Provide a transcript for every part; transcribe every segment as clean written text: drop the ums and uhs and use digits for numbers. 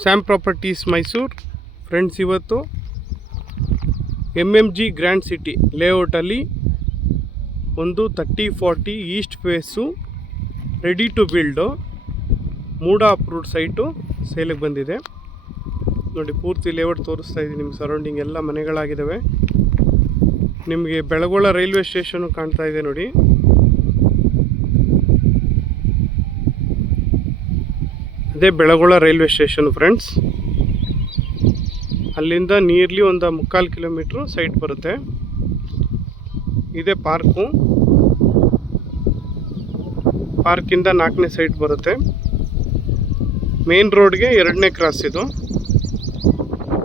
Sam properties Mysuru friends. ಇವತ್ತು MMG grand city ಲೇಔಟಲ್ಲಿ ಒಂದು 30-40 east face ready to build MUDA approved site ಸೇಲಿಗೆ ಬಂದಿದೆ ನೋಡಿ. ಪೂರ್ತಿ ಲೇಔಟ್ ತೋರಿಸ್ತಾ ಇದ್ದೀನಿ. ನಿಮ್ಮ ಸರೌಂಡಿಂಗ್ ಎಲ್ಲ ಮನೆಗಳಾಗಿದ್ದಾವೆ. ನಿಮಗೆ ಬೆಳಗೊಳ ರೈಲ್ವೆ ಸ್ಟೇಷನು ಕಾಣ್ತಾ ಇದೆ ನೋಡಿ. ಅದೇ ಬೆಳಗೊಳ ರೈಲ್ವೆ ಸ್ಟೇಷನ್ ಫ್ರೆಂಡ್ಸ್. ಅಲ್ಲಿಂದ ನಿಯರ್ಲಿ ಒಂದು 3/4 ಕಿಲೋಮೀಟ್ರು ಸೈಟ್ ಬರುತ್ತೆ. ಇದೇ ಪಾರ್ಕು. ಪಾರ್ಕಿಂದ 4ನೇ ಸೈಟ್ ಬರುತ್ತೆ. ಮೇನ್ ರೋಡ್ಗೆ 2ನೇ ಕ್ರಾಸ್. ಇದು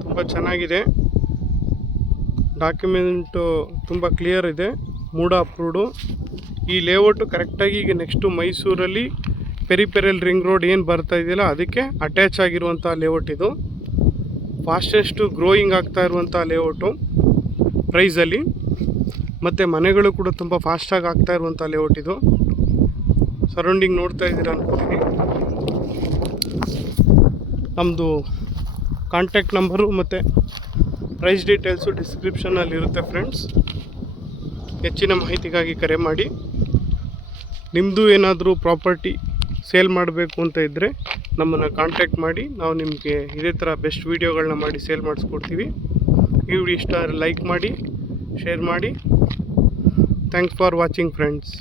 ತುಂಬ ಚೆನ್ನಾಗಿದೆ. ಡಾಕ್ಯುಮೆಂಟು ತುಂಬ ಕ್ಲಿಯರ್ ಇದೆ. ಮೂಡ ಅಪ್ರೂವ್ಡು. ಈ ಲೇಔಟು ಕರೆಕ್ಟಾಗಿ ಈಗ ನೆಕ್ಸ್ಟು ಮೈಸೂರಲ್ಲಿ ಪೆರಿಪೆರಲ್ ರಿಂಗ್ ರೋಡ್ ಏನು ಬರ್ತಾ ಇದೆಯಲ್ಲ ಅದಕ್ಕೆ ಅಟ್ಯಾಚ್ ಆಗಿರುವಂಥ ಲೇಔಟ್ ಇದು. ಫಾಸ್ಟೆಸ್ಟು ಗ್ರೋಯಿಂಗ್ ಆಗ್ತಾ ಇರುವಂಥ ಲೇಔಟು ಪ್ರೈಸಲ್ಲಿ. ಮತ್ತು ಮನೆಗಳು ಕೂಡ ತುಂಬ ಫಾಸ್ಟಾಗಿ ಆಗ್ತಾ ಇರುವಂಥ ಲೇಔಟ್ ಇದು. ಸರೌಂಡಿಂಗ್ ನೋಡ್ತಾ ಇದ್ದೀರಾ ಅನ್ಕೋತೀನಿ. ನಮ್ಮದು ಕಾಂಟ್ಯಾಕ್ಟ್ ನಂಬರು ಮತ್ತು ಪ್ರೈಸ್ ಡೀಟೇಲ್ಸು ಡಿಸ್ಕ್ರಿಪ್ಷನಲ್ಲಿ ಇರುತ್ತೆ ಫ್ರೆಂಡ್ಸ್. ಹೆಚ್ಚಿನ ಮಾಹಿತಿಗಾಗಿ ಕರೆ ಮಾಡಿ. ನಿಮ್ಮದು ಏನಾದರೂ ಪ್ರಾಪರ್ಟಿ ಸೇಲ್ ಮಾಡಬೇಕು ಅಂತ ಇದ್ದರೆ ನಮ್ಮನ್ನು ಕಾಂಟ್ಯಾಕ್ಟ್ ಮಾಡಿ. ನಾವು ನಿಮಗೆ ಇದೇ ಥರ ಬೆಸ್ಟ್ ವೀಡಿಯೋಗಳನ್ನ ಮಾಡಿ ಸೇಲ್ ಮಾಡಿಸ್ಕೊಡ್ತೀವಿ. ಈ ವಿಡಿಯೋ ಇಷ್ಟ ಲೈಕ್ ಮಾಡಿ, ಶೇರ್ ಮಾಡಿ. Thanks for watching friends.